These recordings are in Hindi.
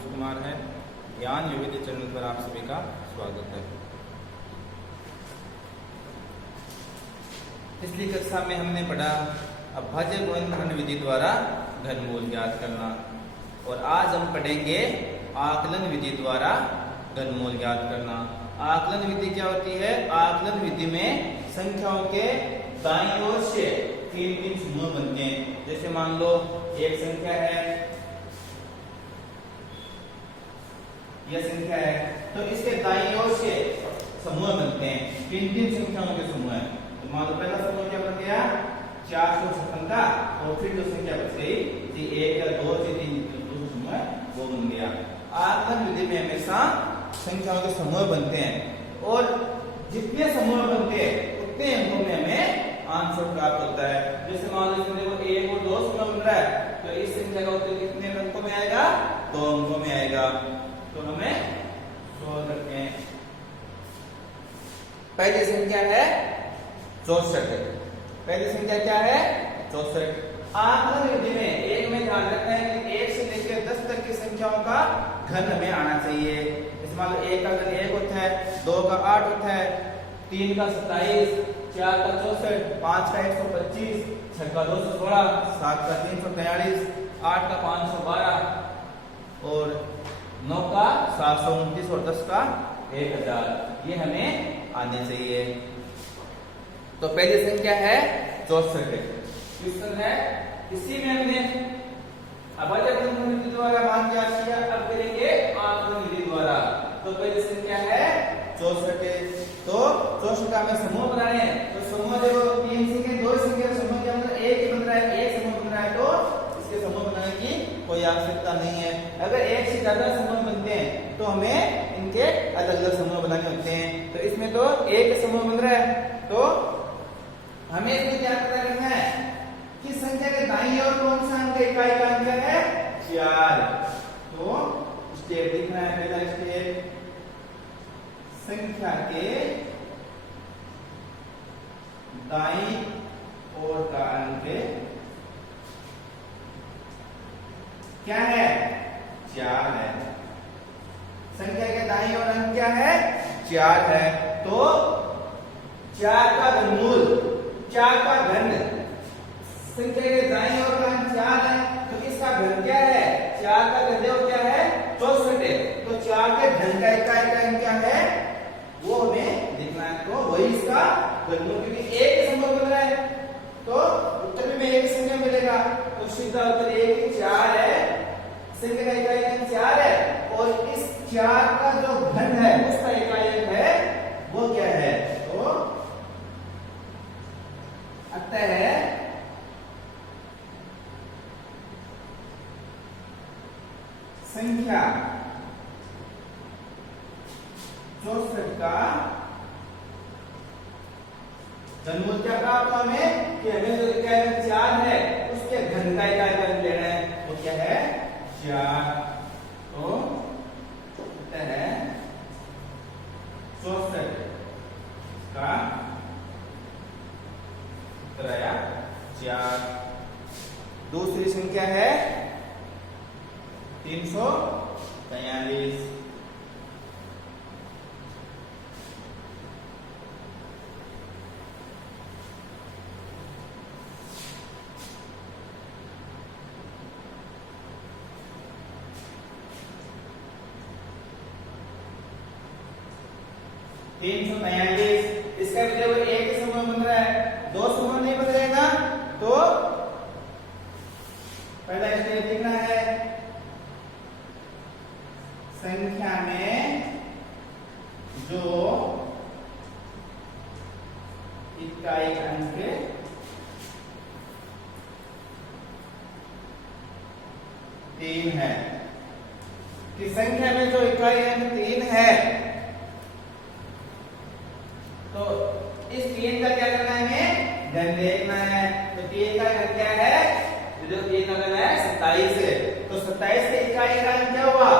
संतोष कुमार है। ज्ञान विविध चैनल पर आप सभी का स्वागत है। पिछली कक्षा में हमने पढ़ा अभाज्य गुणनखंड विधि द्वारा घनमूल ज्ञात करना, और आज हम पढ़ेंगे आकलन विधि द्वारा घनमूल ज्ञात करना। आकलन विधि क्या होती है? आकलन विधि में संख्याओं के दाईं ओर से तीन समूह बनते हैं। जैसे मान लो एक संख्या है, यह संख्या है, तो इसके दाईं ओर से समूह बनते हैं, तीन संख्याओं के समूह है। तो मान लो पहला समूह क्या बन गया? 456 का, और फिर जो संख्या बच गई थी 1 या 2 से 3 जो समूह है वो बन गया। आकलन विधि में हमेशा संख्याओं के समूह बनते हैं, और जितने समूह बनते हैं उतने अंकों में हमें आंसर प्राप्त होता है। जैसे मान लो इसमें देखो 1 और 2 समूह बन रहा है, तो इस संख्या का उत्तर कितने अंकों में आएगा? 2 अंकों में आएगा। तो हमें सोल्व करते हैं। पहली संख्या है 64। पहली संख्या क्या है? 64। आकलन विधि में एक में ध्यान रखना है कि 1 से लेकर 10 तक की संख्याओं का घन हमें आना चाहिए। इस मान लो 1 का घन 1 होता है, 2 का 8 होता है, 3 का 27, 4 का 64, 5 का 125, 6 का 216, 7 का 343, 8 का 512 और 9 का 729 और 10 का 1000। ये हमें आने चाहिए। तो पहली संख्या है 64। क्वेश्चन है इसी में हमने अभाज्य गुणनखंड विधि द्वारा मान ज्ञात किया, अब करेंगे आकलन विधि द्वारा। तो पहली संख्या है 64। तो 64 का हमें समूह बनाने हैं। तो समूह देखो 3 संख्या 2 संख्या समूह क्या मतलब एक ही बन रहा है, एक समूह बन रहा है, तो इसके समूह बनाने की कोई आवश्यकता नहीं है। अगर एक से ज्यादा समूह बनते हैं तो हमें इनके अलग अलग समूह बनाने होते हैं। तो इसमें तो एक समूह बन रहा है, तो हमें इसमें क्या पता करना है कि संख्या के दाईं ओर कौन सा अंक इकाई का अंक है? 4। तो स्टेप दिखना है। पहला स्टेप संख्या के दाईं ओर का अंक क्या है? 4 है। संख्या के दाईं ओर अंक क्या है? 4 है। तो 4 का घनमूल, 4 का घन, संख्या के दाईं ओर का अंक 4 है, तो इसका घन क्या है? 4 का घन देखो क्या है? 64 है। तो 4 के घन का इकाई का अंक क्या है वो हमें लिखना है। तो वही इसका घनमूल, क्योंकि एक समूह बन रहा है तो उत्तर में एक संख्या मिलेगा। तो सीधा उत्तर 1 4 है। संख्या का इकाई अंक 4 है, और इस 4 का जो घन है उसका इकाई अंक है वो क्या है? तो अतः है संख्या 64 का घनमूल क्या प्राप्त हमें कि हमें जो इकाई अंक 4 है उसके घन का इकाई अंक लेना है। वो क्या है? 4। तो होता है 64 का उत्तर आया 4। दूसरी संख्या है 343। इसका भी देखो एक ही समूह बन रहा है, 2 समूह नहीं बन रहेगा। तो पहला स्टेप लिखना है संख्या में जो इकाई अंक 3 है, कि संख्या में जो इकाई अंक 3 है तो इस 3 का क्या करना है? हमें घन देखना है। तो 3 का घन क्या है? जो 3 का घन है 27 है। तो 27 के इकाई का अंक क्या हुआ?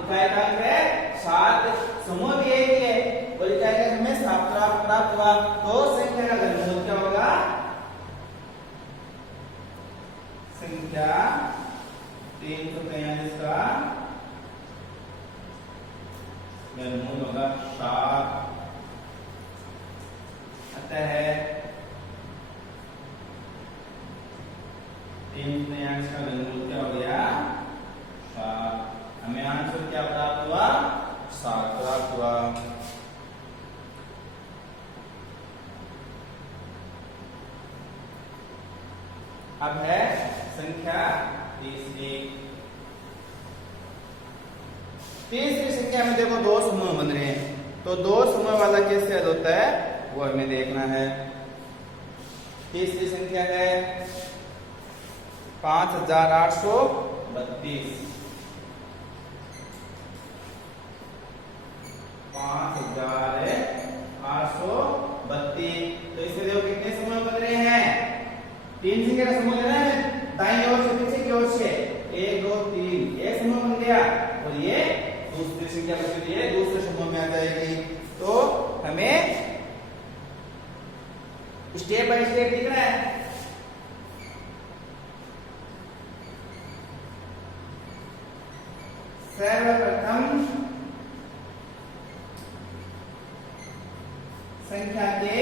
इकाई का अंक है 7। समूह भी एक ही है और इकाई का हमें 7 प्राप्त हुआ। तो संख्या का घनमूल क्या होगा? संख्या 343 का घनमूल होगा 7। अतः 3 तृतीयांश का घनमूल क्या हो गया 7। हमें आंसर क्या प्राप्त हुआ 7 प्राप्त हुआ। अब है संख्या तीसरी। तीसरी संख्या में देखो दो समूह बन रहे हैं, तो दो समूह वाला कैसे हल होता है वो हमें देखना है। तीसरी संख्या है 5832। 5832। तो इससे देखो कितने समूह बन रहे हैं, 3 संख्या का समूह लेना है दाईं ओर से पीछे की ओर से 1 2 3, एक समूह बन गया और ये दूसरी संख्या बची हुई है दूसरे समूह में आ जाएगी। तो हमें स्टेप बाय स्टेप लिखना है। सर्वप्रथम संख्या के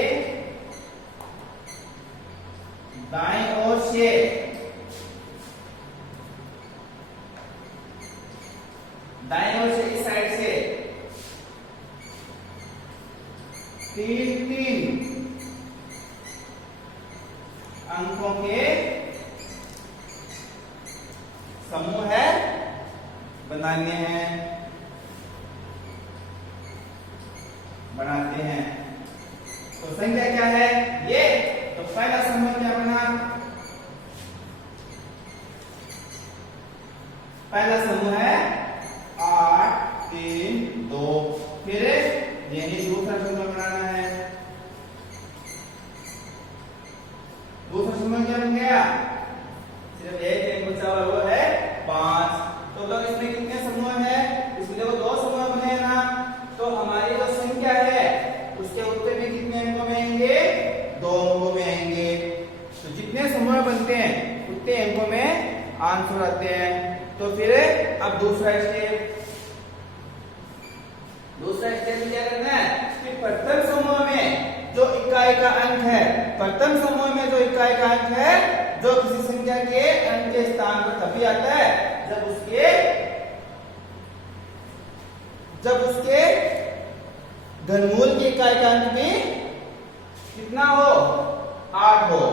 दाईं ओर से इस साइड से 3 अंकों के समूह है बनाने हैं, बनाते हैं। तो संख्या क्या है ये, तो पहला समूह क्या बना, पहला समूह है 8 3 2। फिर यही दूसरा समूह बनाना है। दूसरा समूह क्या बन गया, सिर्फ एक बचा हुआ वो है 5। तो लोग इसमें कितने समूह है, इसमें देखो 2 समूह बने हैं ना, तो हमारी जो संख्या है उसके उत्तर में कितने अंकों में आएंगे 2 अंकों में आएंगे। तो जितने समूह बनते हैं उतने अंकों में आंसर आते हैं। तो फिर अब दूसरा स्टेप क्या करना है कि प्रथम समूह में जो इकाई का अंक है, प्रथम समूह में जो इकाई का अंक है जो किसी संख्या के अंक के स्थान पर तभी आता है जब उसके घनमूल की इकाई का अंक भी कितना हो 8 हो।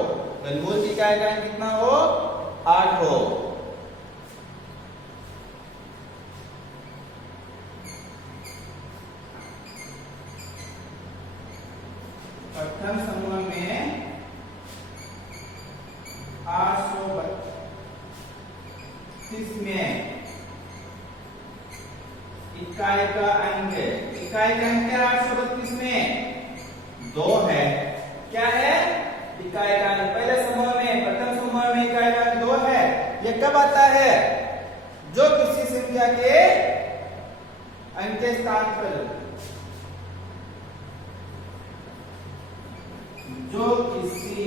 घनमूल की इकाई का अंक कितना हो 8 हो। प्रथम समूह में 832 में इकाई का अंक है 832 में 2 है। क्या है इकाई का अंक, पहले समूह में प्रथम समूह में इकाई का अंक 2 है। यह कब आता है, जो किसी संख्या के अंक के स्थान पर जो किसी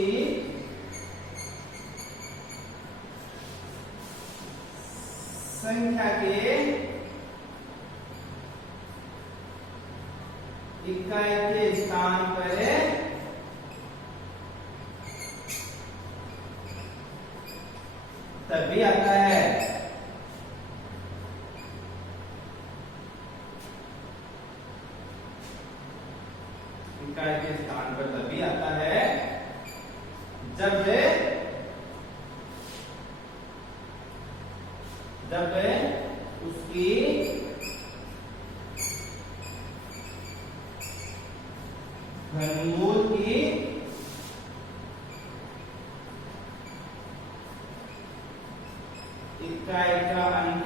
संख्या के इकाई के स्थान पर तभी आता है। इकाई के स्थान पर तभी आता है जब उसकी घनमूल की इकाई का अंक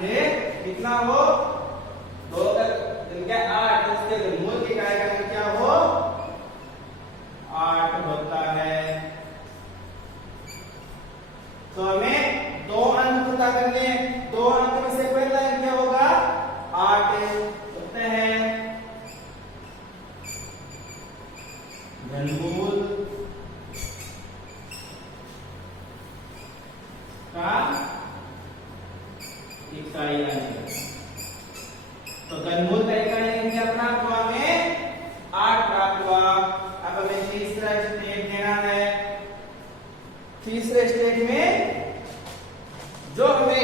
कितना हो 2 का संख्या 8, उसके घनमूल की इकाई का अंक क्या हो 8 होता है। तो हमें 2 अंक पता करने, 2 अंक में से पहला अंक क्या होगा 8 होते हैं। घनमूल का इकाई अंक, तो घनमूल का इकाई अंक क्या अपना जो हमें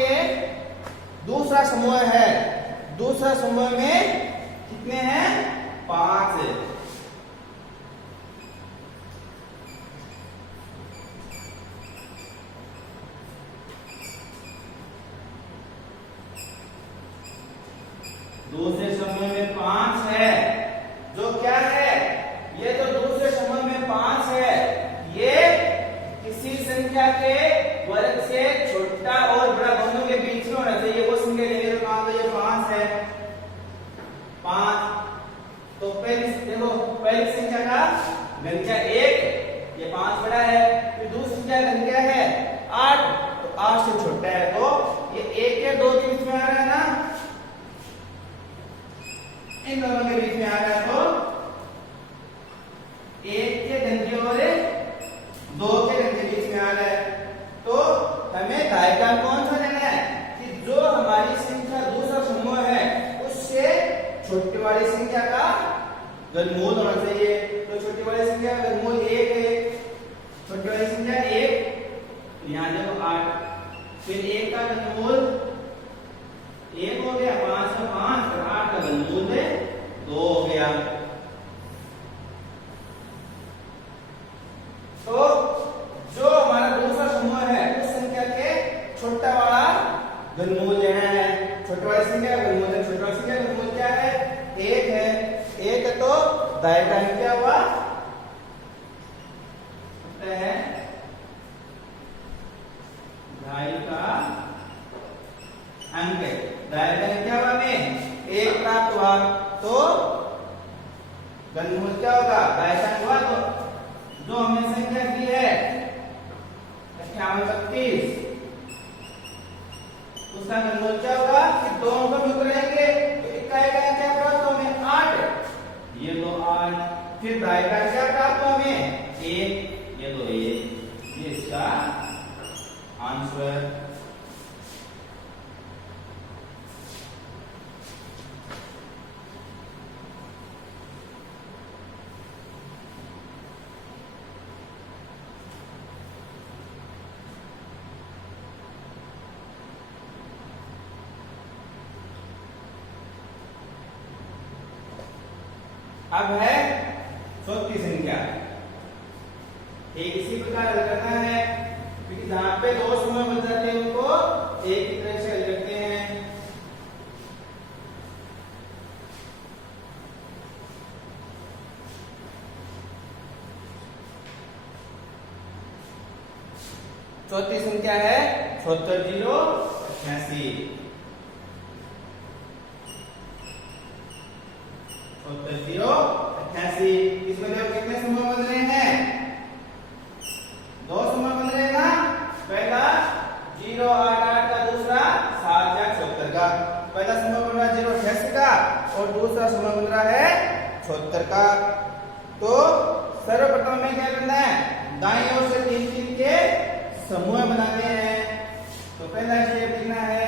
ये दूसरा समूह है, दूसरा समूह में कितने हैं? 5 है। दूसरे समूह में 5 है। जो क्या है? ये जो दूसरे समूह में 5 है, ये किसी संख्या के वर्ग से छोटा और बड़ा दोनों के बीच में होना चाहिए। वो संख्या लेंगे तो मान लो ये 5 है, 5। तो देखो पहली संख्या का घन क्या 1, ये 5 बड़ा है। फिर दूसरी संख्या घन क्या है 8, तो 8 से छोटा है, तो ये 1 के 2 के बीच में आ रहा है ना, इन दोनों के बीच में आ रहा है। तो 1 के घन की और 2 के घन के बीच में आ रहा है। तो हमें दायका कौन सा लेना है कि जो हमारी संख्या दूसरा समूह है उससे छोटी वाली संख्या का घनमूल होना चाहिए। तो छोटी वाली संख्या का घनमूल 1 है, छोटी वाली संख्या 1, यहां देखो 8। फिर 1 का घनमूल 1 हो गया, 5 का 5, और 8 का घनमूल 2 हो गया। तो जो हमारा दूसरा समूह है उस संख्या के छोटा वाला घनमूल लेना है। छोटी वाली संख्या का घनमूल है, छोटी वाली संख्या का घनमूल क्या है 1 है। 1 है तो दायरा क्या हुआ है 2.5 का अंक है। दायरा क्या हुआ हमें 1 प्राप्त हुआ, तो घनमूल क्या होगा दायरा हुआ। तो जो हमने संख्या दी है 5832, उसका घनमूल क्या होगा कि 2 अंक में उतरेंगे तो इकाई का क्या प्राप्त हो हमें 8, ये लो 8। फिर दायरा क्या प्राप्त हो हमें 1, ये लो 1, ये इसका आंसर। अब है चौथी संख्या। एक इसी प्रकार हल करना है, क्योंकि जहां पे 2 समूह बन जाते हैं उनको एक ही तरह से हल करते हैं। चौथी संख्या है 76088। 76088। इसमें देखो कितने समूह बन रहे हैं 2 समूह बन रहे हैं ना। पहला 088 का, दूसरा 776 का। पहला समूह बन रहा है 088 का और दूसरा समूह बन रहा है 76 का। तो सर्वप्रथम में क्या करना है दाईं ओर से 3 के समूह बनाने हैं। तो पहला शेप लिखना है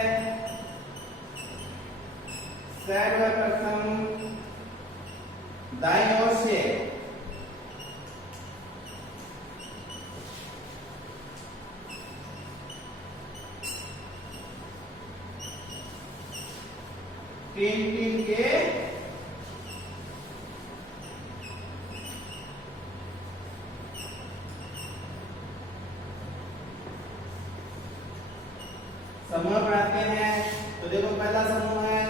सर्वप्रथम दाईं ओर से तीन के समूह बनाते हैं। तो देखो पहला समूह है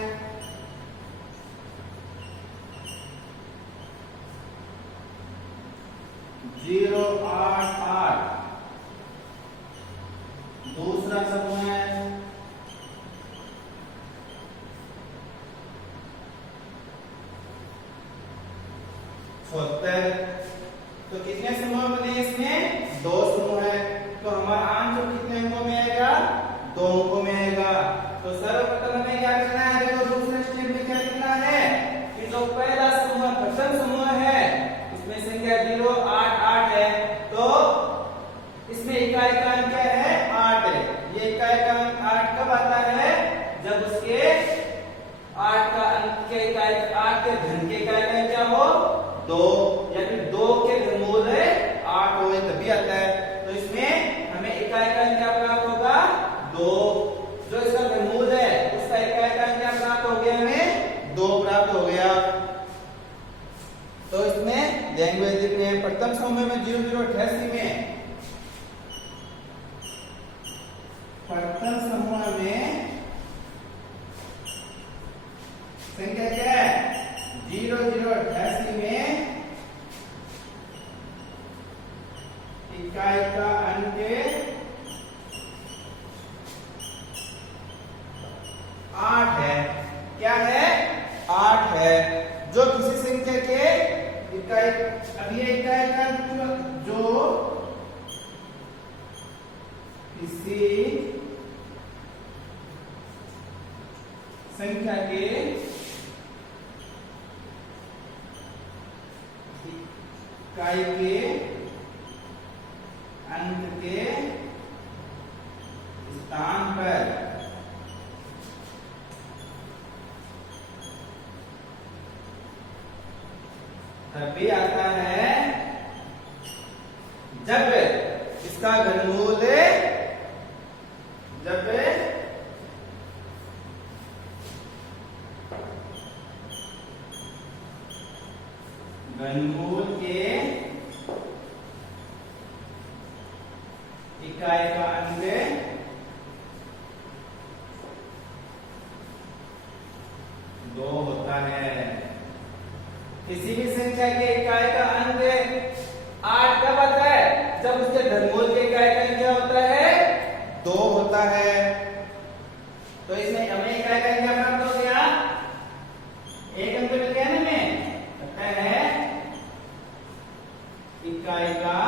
088। दूसरा समूह है 76। तो कितने समूह बने इसमें 2 समूह है। तो हमारा आंसर कितने अंकों में आएगा 2 अंकों में आएगा। तो सर्वप्रथम हमें क्या करना है देखो दूसरे स्टेप में क्या लिखना है कि जो पहला समूह प्रथम समूह है इसमें संख्या 088 है। तो इसमें इकाई का अंक क्या है 8 है। ये इकाई का अंक 8 कब आता है जब उसके 8 का अंक के इकाई 8 के घन के इकाई का क्या हो 2, या फिर 2 के घनमूल है 8 हो तभी आता है। तो इसमें हमें इकाई का अंक क्या प्राप्त होगा प्रथम समूह में संख्या क्या है 0088 में इकाई का अंक 8 है। क्या है 8 है। जो किसी संख्या के इकाई, अब ये इकाई का अंक जो किसी संख्या के इकाई के अंक के स्थान पर तभी आता है जब इसका घनमूल जब घनमूल के इकाई का अंक 2 होता है। किसी भी संख्या के इकाई का अंक 8 कब आता है? जब उसके घनमूल के इकाई का अंक क्या होता है 2 होता है। तो इसमें हमें इकाई का अंक क्या प्राप्त हो गया? एक अंक मिल गया ना, में लगता है इकाई का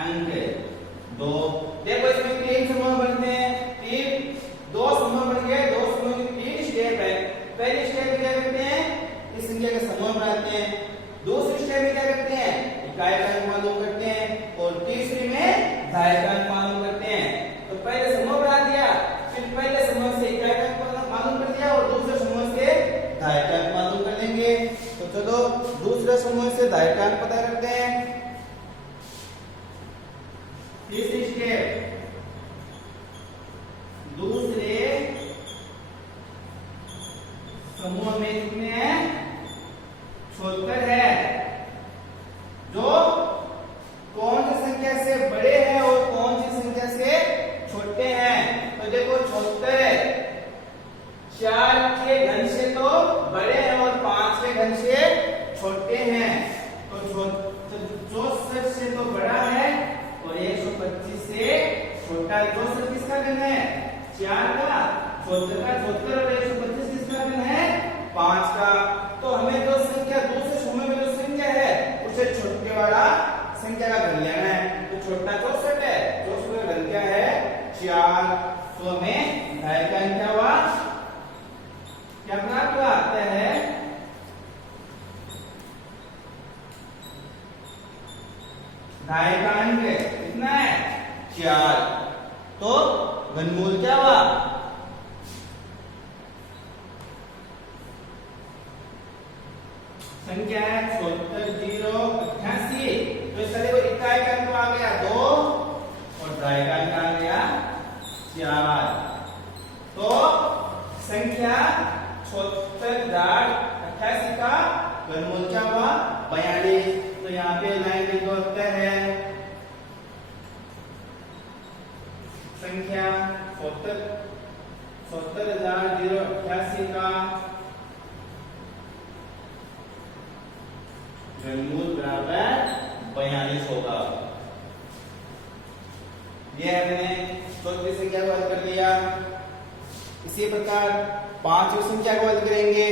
अंक 2। देखो इसमें 3 समूह बनते हैं, 2 समूह बन गए। 2 समूह की 3 स्टेप है। पहली स्टेप में क्या करते हैं? इस संख्या के समूह बनाते हैं। दूसरी स्टेप में क्या करते हैं? इकाई का अंक मालूम करते हैं। और तीसरी में धाय का अंक मालूम करते हैं। तो पहले समूह बना दिया, फिर पहले समूह से इकाई का अंक मालूम कर दिया और दूसरे समूह से धाय का अंक मालूम कर लेंगे। तो चलो दूसरे समूह से धाय का अंक पता करते हैं। तीसरी स्टेप, दूसरे समूह में कितने हैं? 76 है। जो कौन सी संख्या से बड़े हैं और कौन सी संख्या से छोटे हैं? तो देखो 76 4 के घन से तो बड़े हैं और 5 के घन से छोटे हैं। तो 64 से तो बड़ा है और 125 से छोटा है। 64 किसका घन है? 4 का। 74 का 74 और 125 किसका घन है? 5 का। तो हमें जो संख्या दूसरे समूह में जो संख्या है उसे छोटे वाला संख्या का घन लेना है। तो छोटा 64 है, 64 का घन क्या है? 4। तो हमें धाय का अंक क्या हुआ? क्या प्राप्त हुआ? आता है धाय का अंक कितना है? 4। तो घनमूल क्या हुआ? संख्या है 76,088। तो इस तरह को इकाई का अंक आ गया 2 और धाय का अंक आ गया 4। तो संख्या 76,088 का घनमूल क्या हुआ? 42। तो यहाँ पे लाइन लिख दो है संख्या 76,088 का घनमूल बराबर 42 होगा। यह हमने चौथी संख्या को हल कर लिया। इसी प्रकार पांचवी संख्या को हल करेंगे।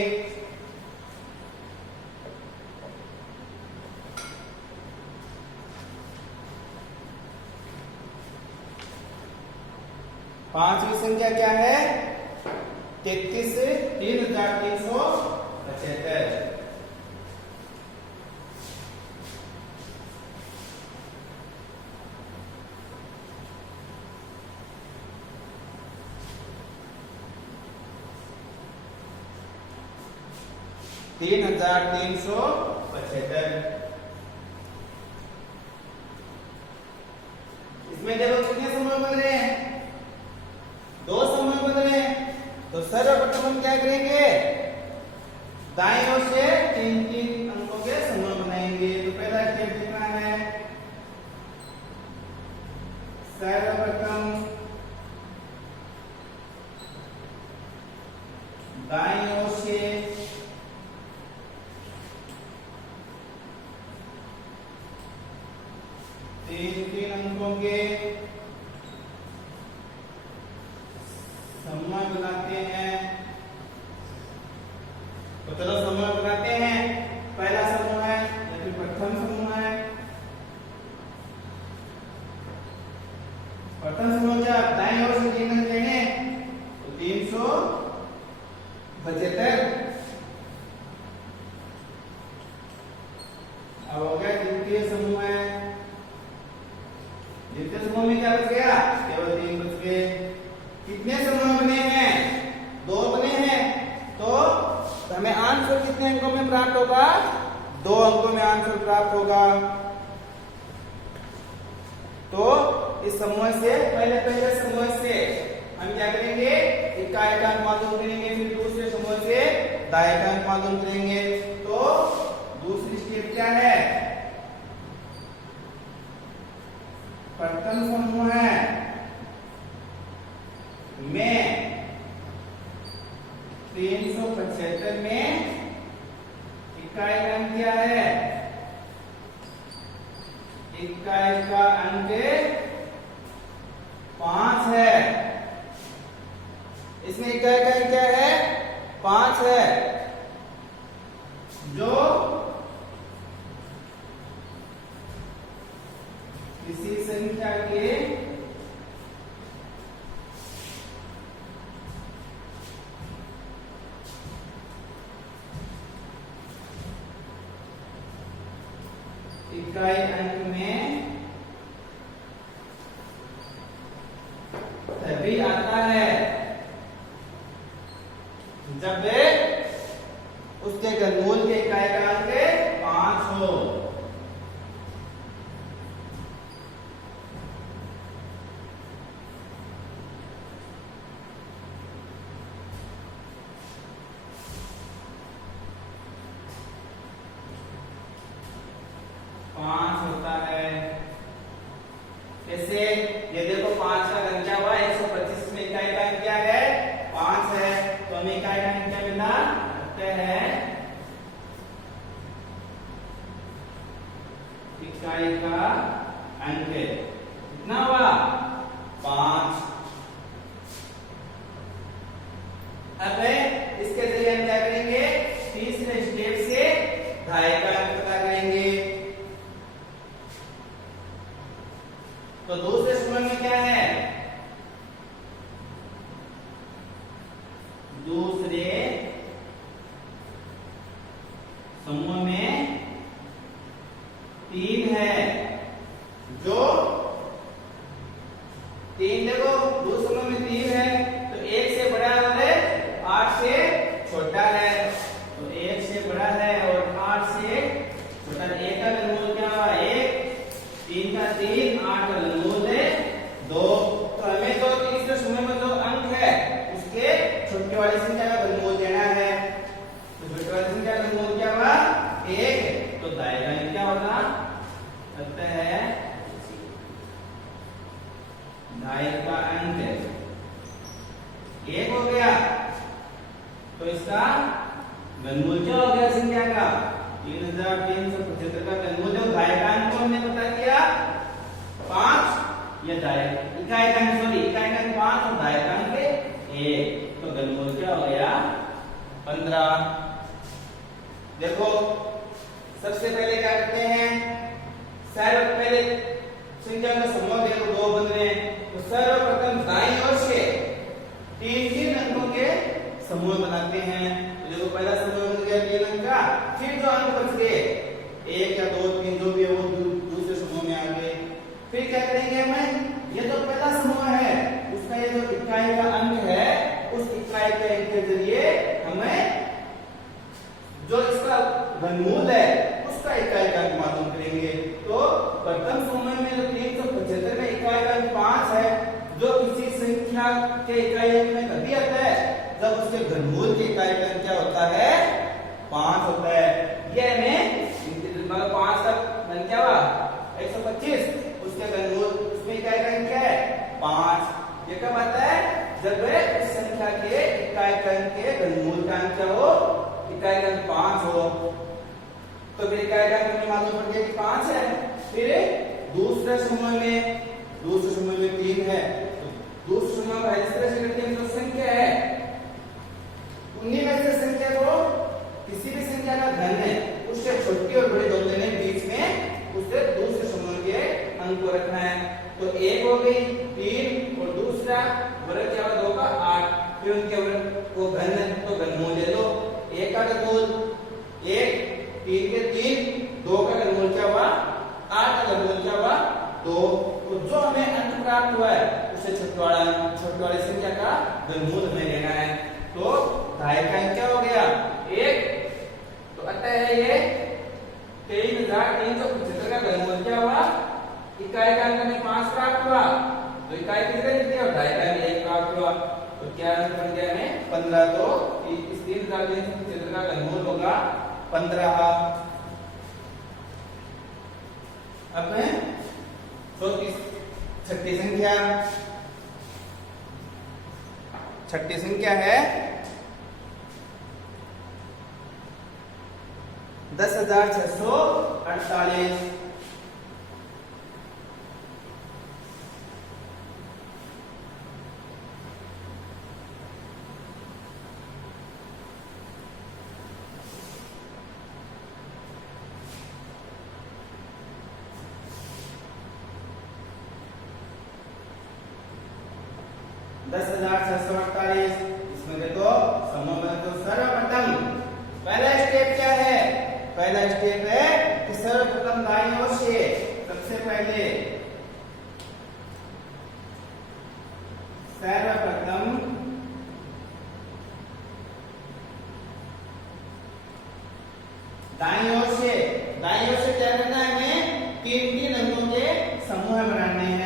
पांचवी संख्या क्या है? 33,375। तीन 3,375। इसमें देखो कितने समूह बन रहे हैं? 2 समूह बन रहे हैं। तो सर्वप्रथम हम क्या करेंगे? दाईं ओर से 3-3 अंकों के समूह बनाएंगे। तो पहला स्टेप कितना है? सर्वप्रथम दाईं ओर से तीन अंकों के समूह बनाते हैं। तो चलो समूह बनाते हैं। पहला समूह है या फिर प्रथम समूह है। प्रथम समूह जब दाईं ओर से 3 अंक लेंगे तो 375। अब हो गया द्वितीय समूह है। द्वितीय समूह में क्या बच गया? केवल 3 बच गए। कितने समूह बने हैं? 2 बने हैं। तो हमें आंसर कितने अंकों में प्राप्त होगा? 2 अंकों में आंसर प्राप्त होगा। तो इस समूह से पहले समूह से हम क्या करेंगे? इकाई का अंक मालूम करेंगे, फिर दूसरे समूह से दाएं का अंक मालूम करेंगे। तो दूसरी स्टेप क्या है? प्रथम समूह है में 375 में इकाई का अंक क्या है? इकाई का अंक 5 है। इसमें इकाई का अंक क्या है? 5 है, जो किसी संख्या के इकाई अंक में तभी आता है जब उसके घनमूल के इकाई का अंक 5 हो। कैसे? ये देखो 5 का घन क्या हुआ? 125 में इकाई का अंक क्या है? 5 है। तो हमें इकाई का अंक क्या मिला? कहते हैं इकाई का अंक कितना हुआ? 5। अब इसके जरिए हम क्या करेंगे? तीसरे स्टेप से दाएं का अंक पता करेंगे। तो दूसरे समूह में क्या है? दूसरे समूह में 3 है, जो 3 देखो दूसरे समूह में 3 है तो 1 से बड़ा और 8 से छोटा है। तो 1 से बड़ा है और 8 से छोटा है। 1 का घनमूल क्या हुआ? 1, 3 का 3, 8 का घनमूल है 2। तो हमें जो तीसरे समूह में जो अंक है उसके छोटे वाली संख्या का घनमूल लेना है। तो छोटे वाली संख्या का घनमूल क्या हुआ? 1। तो दाएं का अंक क्या होगा? कहते हैं दाएं का अंक 1 हो गया। तो इसका घनमूल क्या हो गया संख्या का? 3375 का घनमूल है। दाएं का अंक को हमने पता किया 5। ये दाएं इकाई का अंक, सॉरी इकाई का अंक 5 और दाएं का अंक 1। तो घनमूल क्या हो गया? 15। देखो सबसे पहले क्या करते हैं? पहले संख्या का समूह देखो 2 बन रहे हैं। तो सर्वप्रथम दाईं ओर से 3 अंकों के समूह बनाते हैं। तो देखो पहला समूह बन गया 3 अंक का। फिर जो अंक बच गए 1 या 2 3 जो भी है वो दूसरे समूह में आ गए। फिर क्या करेंगे हम? ये जो पहला समूह है उसका ये जो इकाई का अंक है उस इकाई के अंक के जरिए हमें जो इसका घनमूल है उसका इकाई का अंक मालूम करेंगे। तो प्रथम समूह में जो 375 में इकाई का अंक 5 है, जो किसी संख्या के इकाई अंक में तभी आता है जब उसके घनमूल के इकाई का अंक क्या होता है? 5 होता है। ये हमें 5 का घन क्या हुआ? 125। उसके घनमूल उसमें इकाई का अंक क्या है? 5। ये कब आता है? जब इस संख्या के इकाई अंक के घनमूल का अंक क्या हो, इकाई अंक 5 हो। तो फिर इकाई अंक हमें मालूम पड़ गया कि 5 है। फिर दूसरे समूह में 3 है, तो दूसरे समूह का इस तरह से करते हैं, जो संख्या है उन्हीं में से संख्या को किसी भी संख्या का घन है उससे छोटी और बड़ी दो लेने बीच में उससे दूसरे समूह के अंक को रखना है। तो एक हो गई 3 और दूसरा वर्ग क्या होगा 2 का 8, फिर उनके वर्ग को घन है तो घनमूल ले लो। 1 का घनमूल 1, 3 के 3, 2 का घनमूल क्या हुआ 8 का घनमूल क्या हुआ 2। तो जो हमें अंक प्राप्त हुआ है उसे छोटी वाली संख्या का घनमूल हमें लेना है। तो ढाई का अंक क्या हो गया 1, तो अतः है ये 23,375 का घनमूल क्या हुआ, इकाई का अंक हमें 5 प्राप्त हुआ, तो इकाई कितने लिख दिया और ढाई का अंक 1 प्राप्त हुआ। तो क्या अंक बन गया हमें 15। तो इस 3,375 का घनमूल होगा 15। अब है तो छठी संख्या है 10,648। इसमें देखो समूह में तो सर्वप्रथम पहला स्टेप क्या है, पहला स्टेप है कि सर्वप्रथम दाईं ओर से सबसे पहले सर्वप्रथम दाईं ओर से क्या करना है, हमें 3 अंकों के समूह बनाने हैं।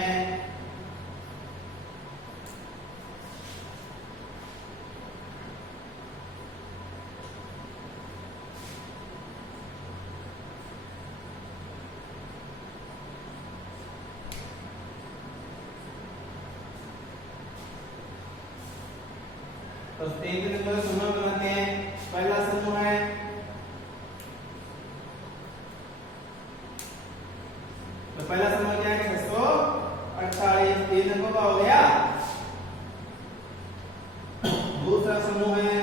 तो 3 अंकों के समूह बनाते हैं। पहला समूह है तो पहला समूह क्या है 648, 3 अंकों का हो गया। दूसरा समूह है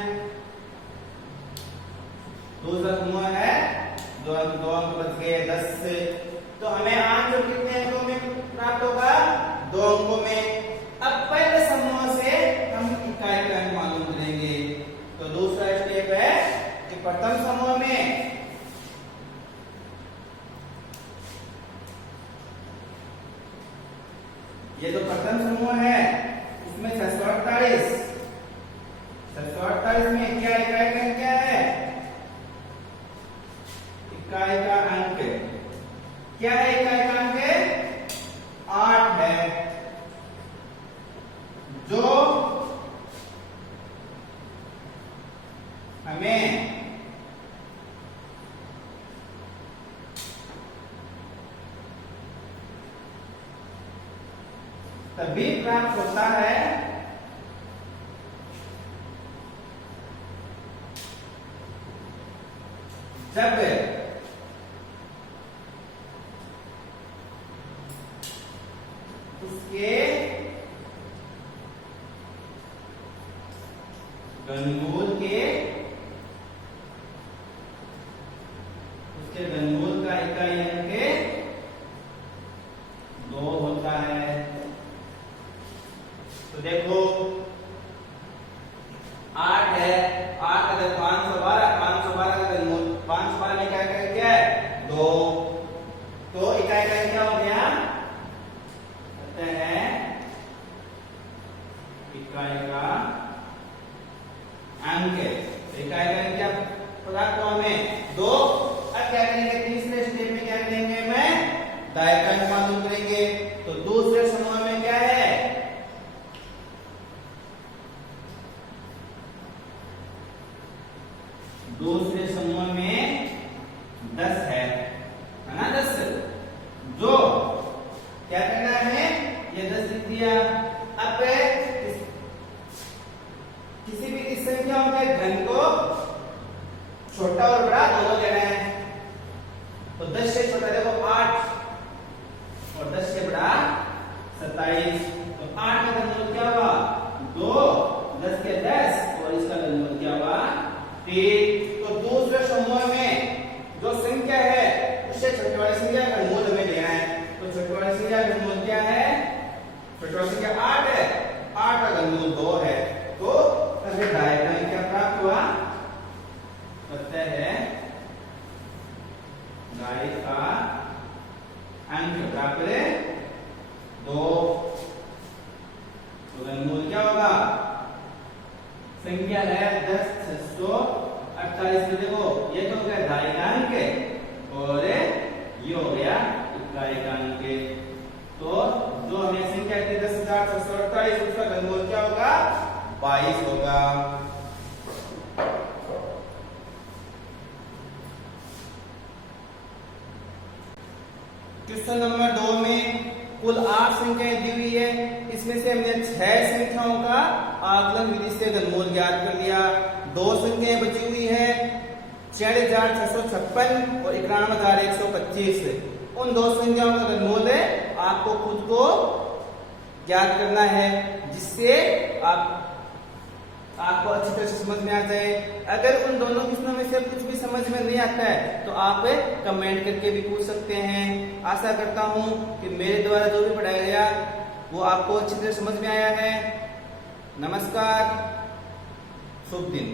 दो अंक बच गए 10 से, तो हमें आंसर कितने अंकों में प्राप्त होगा 2 अंकों में। अब पहले समूह से हम इकाई का अंक मालूम करेंगे। तो दूसरा स्टेप है कि प्रथम समूह में ये तो प्रथम समूह है, इसमें 648 में क्या इकाई का अंक क्या है, इकाई का अंक क्या है, इकाई का अंक 8 है, जो हमें तभी प्राप्त होता है जब उसके घनमूल का इकाई अंक 2 होता है। तो देखो 8 है, 8 अगर 512 का घनमूल 512 में क्या है 2, तो इकाई का क्या हो गया, है इकाई का अंक, इकाई का अंक क्या प्राप्त हुआ हमें 2। अब क्या करेंगे, तीसरे स्टेप में क्या करेंगे, मैं दाईं का अंक मालूम करेंगे। तो दूसरे समूह में क्या है, दूसरे समूह में 10 है ना, 10 जो क्या करना है, ये 10 लिख दिया। अब संख्याओं के घन को छोटा और बड़ा दोनों लेना है। तो 10 से छोटा देखो 8 और 10 से बड़ा 27। तो 8 का घनमूल क्या हुआ 2, 10 के 10 और इसका घनमूल क्या हुआ 3। तो दूसरे समूह में जो संख्या है उससे छोटी वाली संख्या का घनमूल हमें लेना है। तो छोटी वाली संख्या का घनमूल क्या है, छोटी वाली संख्या 8 है, 8 का घनमूल 2 है। तो अगर डायग्राम क्या प्राप्त हुआ, पता है गाय का अंक प्राप्त करें 2। तो घनमूल क्या होगा, संख्या है 10 648 में देखो ये तो हो गया ढाई का अंक और ये हो गया इकाई का अंक। तो जो हमें संख्या थी 10,648 उसका घनमूल क्या होगा 22 होगा। क्वेश्चन नंबर 2 में कुल 8 संख्याएं दी हुई है, इसमें से हमने 6 संख्याओं का आकलन विधि से घनमूल ज्ञात कर लिया। 2 संख्याएं बची हुई है 4656 और 91,125। उन 2 संख्याओं का घनमूल है आपको खुद को ज्ञात करना है, जिससे आपको अच्छी तरह से समझ में आ जाए। अगर उन दोनों प्रश्नों में से कुछ भी समझ में नहीं आता है तो आप कमेंट करके भी पूछ सकते हैं। आशा करता हूं कि मेरे द्वारा जो भी पढ़ाया गया वो आपको अच्छी तरह समझ में आया है। नमस्कार, शुभ दिन।